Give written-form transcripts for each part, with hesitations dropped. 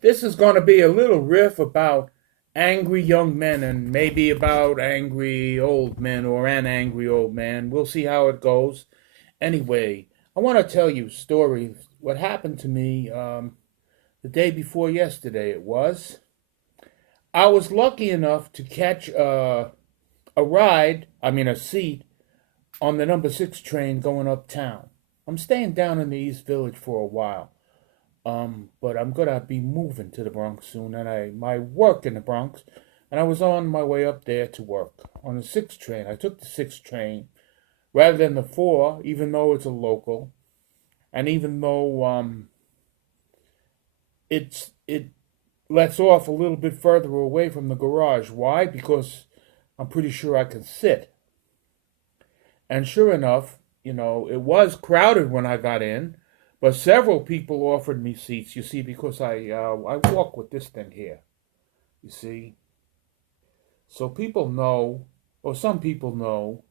This is going to be a little riff about angry young men and maybe about angry old men or an angry old man. We'll see how it goes. Anyway, I want to tell you a story. What happened to me the day before yesterday, it was. I was lucky enough to catch a ride, a seat, on the number 6 train going uptown. I'm staying down in the East Village for a while. But I'm gonna be moving to the Bronx soon, and I work in the Bronx, and I was on my way up there to work on the 6 train. I took the 6 train rather than the 4, even though it's a local, and even though it lets off a little bit further away from the garage. Why? Because I'm pretty sure I can sit. And sure enough, it was crowded when I got in, but several people offered me seats. You see, because I walk with this thing here. You see, so people know, or some people know,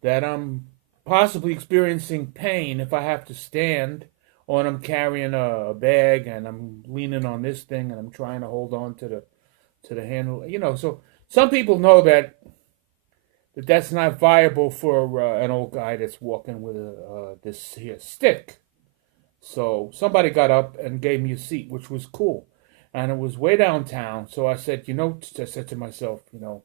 that I'm possibly experiencing pain if I have to stand, or I'm carrying a bag and I'm leaning on this thing and I'm trying to hold on to the handle. So some people know that that's not viable for an old guy that's walking with this here stick. So somebody got up and gave me a seat, which was cool. And it was way downtown. So I said, I said to myself, why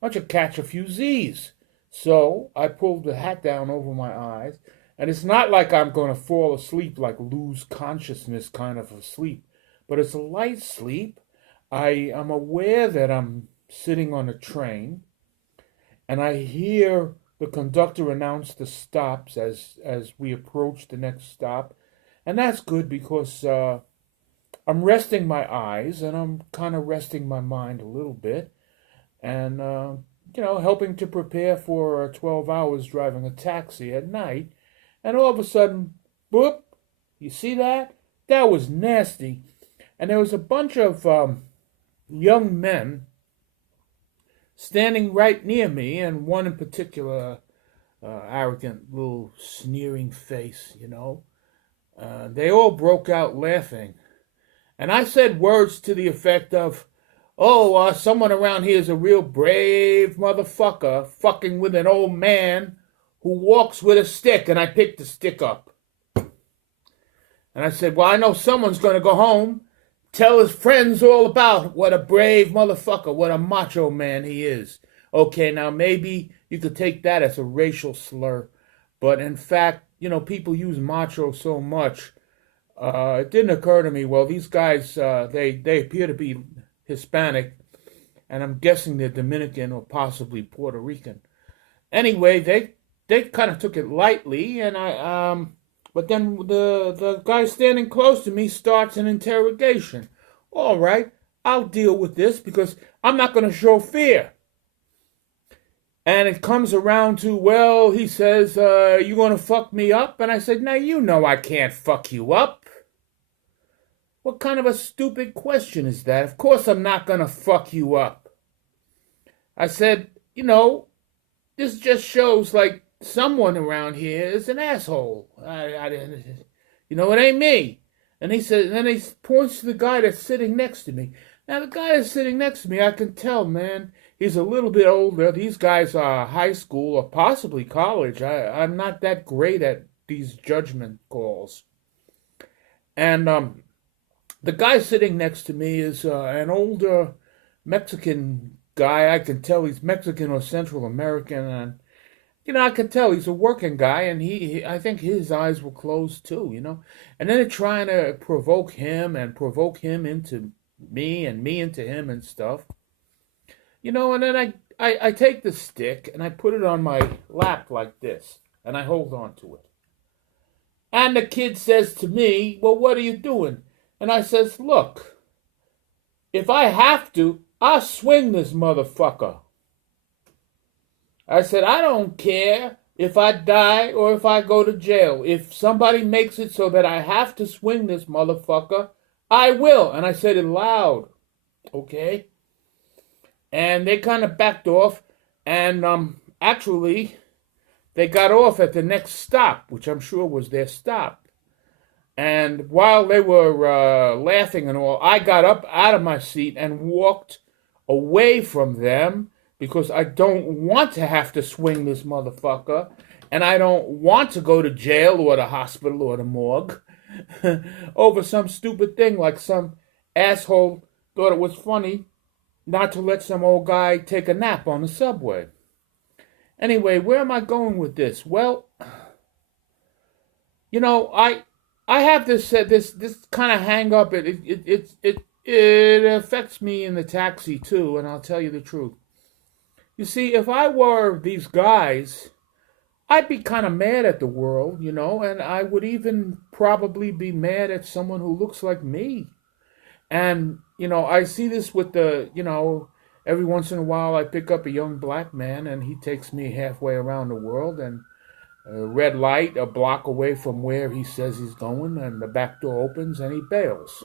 don't you catch a few Z's? So I pulled the hat down over my eyes. And it's not like I'm going to fall asleep, like lose consciousness kind of a sleep. But it's a light sleep. I am aware that I'm sitting on a train. And I hear the conductor announce the stops as we approach the next stop. And that's good because I'm resting my eyes and I'm kind of resting my mind a little bit and, helping to prepare for 12 hours driving a taxi at night. And all of a sudden, boop, you see that? That was nasty. And there was a bunch of young men standing right near me, and one in particular, arrogant little sneering face, they all broke out laughing. And I said words to the effect of, oh, someone around here is a real brave motherfucker fucking with an old man who walks with a stick. And I picked the stick up. And I said, well, I know someone's going to go home, tell his friends all about what a brave motherfucker, what a macho man he is. Okay, now maybe you could take that as a racial slur. But in fact, people use macho so much. It didn't occur to me, well, these guys, they appear to be Hispanic, and I'm guessing they're Dominican or possibly Puerto Rican. Anyway, they kind of took it lightly, and but then the guy standing close to me starts an interrogation. All right, I'll deal with this because I'm not going to show fear. And it comes around to, well, he says, you going to fuck me up? And I said, now you know I can't fuck you up. What kind of a stupid question is that? Of course I'm not going to fuck you up. I said, this just shows like someone around here is an asshole. It ain't me. And he said, and then he points to the guy that's sitting next to me. Now the guy that's sitting next to me, I can tell, man, he's a little bit older. These guys are high school or possibly college. I'm not that great at these judgment calls. And the guy sitting next to me is an older Mexican guy. I can tell he's Mexican or Central American. And, I can tell he's a working guy. And I think his eyes were closed too, And then they're trying to provoke him and provoke him into me and me into him and stuff. And then I take the stick and I put it on my lap like this. And I hold on to it. And the kid says to me, well, what are you doing? And I says, look, if I have to, I'll swing this motherfucker. I said, I don't care if I die or if I go to jail. If somebody makes it so that I have to swing this motherfucker, I will. And I said it loud. Okay? And they kind of backed off. And actually, they got off at the next stop, which I'm sure was their stop. And while they were laughing and all, I got up out of my seat and walked away from them because I don't want to have to swing this motherfucker, and I don't want to go to jail or the hospital or the morgue over some stupid thing like some asshole thought it was funny not to let some old guy take a nap on the subway. Anyway, where am I going with this? Well, I have this kind of hang up. It affects me in the taxi too, and I'll tell you the truth. You see, if I were these guys, I'd be kind of mad at the world, and I would even probably be mad at someone who looks like me. And, I see this with every once in a while I pick up a young black man and he takes me halfway around the world, and a red light a block away from where he says he's going, and the back door opens and he bails.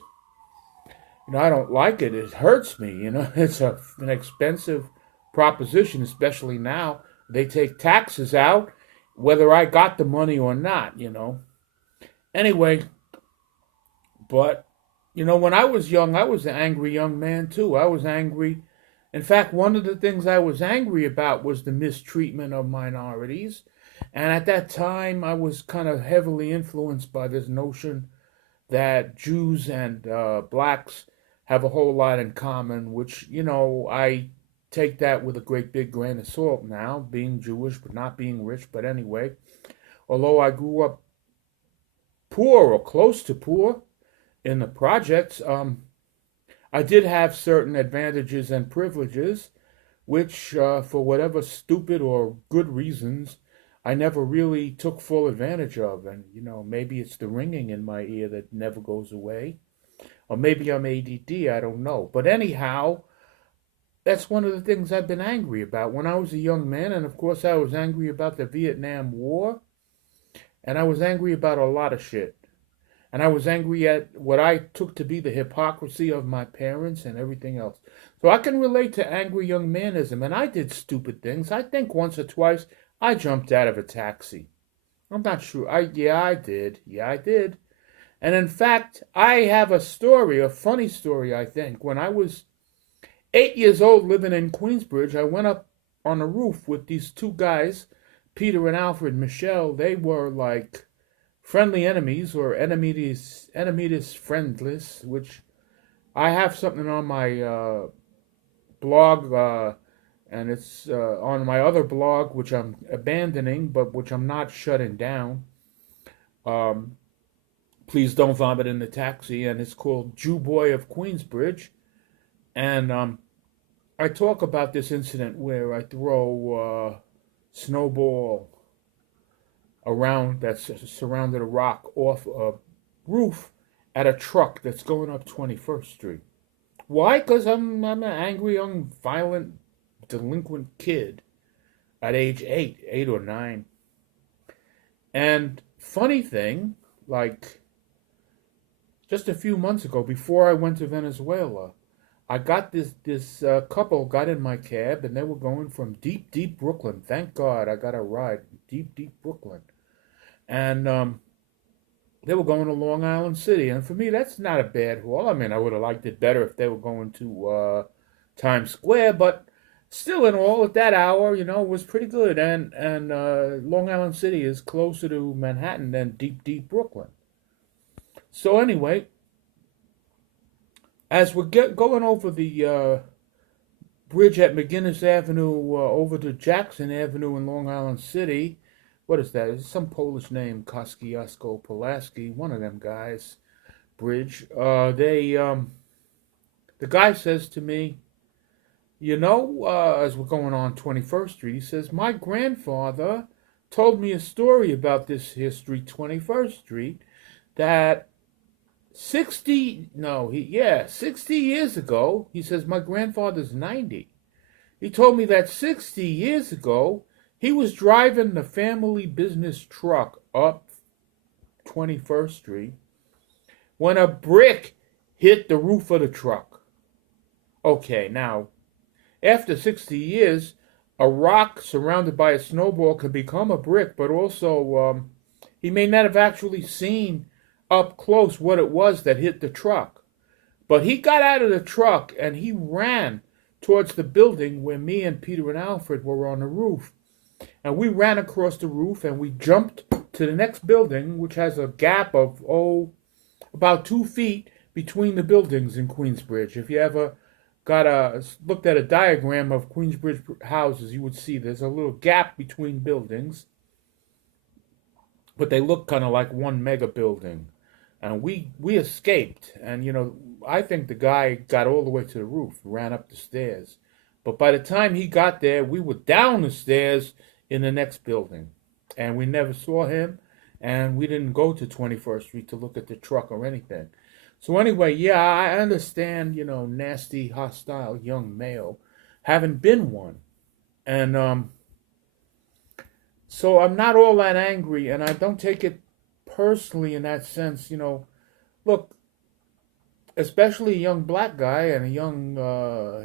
I don't like it. It hurts me. It's an expensive proposition, especially now. They take taxes out, whether I got the money or not, Anyway, but, when I was young, I was an angry young man, too. I was angry. In fact, one of the things I was angry about was the mistreatment of minorities. And at that time, I was kind of heavily influenced by this notion that Jews and blacks have a whole lot in common, which, I take that with a great big grain of salt now, being Jewish but not being rich. But anyway, although I grew up poor or close to poor in the projects, I did have certain advantages and privileges, which, for whatever stupid or good reasons, I never really took full advantage of. And, maybe it's the ringing in my ear that never goes away. Or maybe I'm ADD, I don't know. But anyhow, that's one of the things I've been angry about. When I was a young man, and of course I was angry about the Vietnam War, and I was angry about a lot of shit. And I was angry at what I took to be the hypocrisy of my parents and everything else. So I can relate to angry young manism, and I did stupid things. I think once or twice I jumped out of a taxi. I'm not sure. I did. Yeah, I did. And in fact, I have a funny story, I think. When I was 8 years old living in Queensbridge, I went up on a roof with these two guys, Peter and Alfred Michel. They were like friendly enemies, or enemies friendless, which I have something on my blog, and it's on my other blog, which I'm abandoning, but which I'm not shutting down. Please don't vomit in the taxi, and it's called Jew Boy of Queensbridge. And I talk about this incident where I throw a snowball around that's surrounded a rock off a roof at a truck that's going up 21st Street. Why? Because I'm an angry, young, violent, delinquent kid at age 8 or 9. And funny thing, like just a few months ago, before I went to Venezuela, I got this couple got in my cab, and they were going from deep Brooklyn. Thank God I got a ride, deep Brooklyn. And they were going to Long Island City. And for me, that's not a bad haul. I mean, I would have liked it better if they were going to Times Square, but still in all, at that hour, it was pretty good. And Long Island City is closer to Manhattan than deep Brooklyn. So anyway, as we're going over the bridge at McGinnis Avenue over to Jackson Avenue in Long Island City, what is that? It's some Polish name, Kosciuszko Pulaski, one of them guys, bridge. The guy says to me, as we're going on 21st Street, he says, my grandfather told me a story about this history, 21st Street, that 60 years ago, he says, my grandfather's 90. He told me that 60 years ago, he was driving the family business truck up 21st Street when a brick hit the roof of the truck. Okay, now, after 60 years, a rock surrounded by a snowball can become a brick, but also he may not have actually seen up close what it was that hit the truck. But he got out of the truck and he ran towards the building where me and Peter and Alfred were on the roof. And we ran across the roof and we jumped to the next building, which has a gap of, about 2 feet between the buildings in Queensbridge. If you ever looked at a diagram of Queensbridge houses, you would see there's a little gap between buildings, but they look kind of like one mega building. And we escaped, and I think the guy got all the way to the roof, ran up the stairs. But by the time he got there, we were down the stairs in the next building, and we never saw him, and we didn't go to 21st Street to look at the truck or anything. So anyway, yeah, I understand, nasty, hostile young male, having been one. And so I'm not all that angry, and I don't take it personally in that sense. Look, especially a young black guy and a young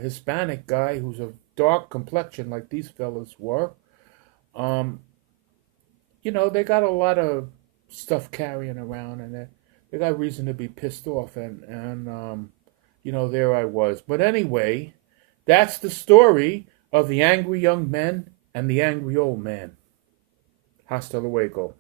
Hispanic guy who's of dark complexion like these fellas were, they got a lot of stuff carrying around, and they got reason to be pissed off, and there I was. But anyway, that's the story of the angry young men and the angry old man. Hasta luego.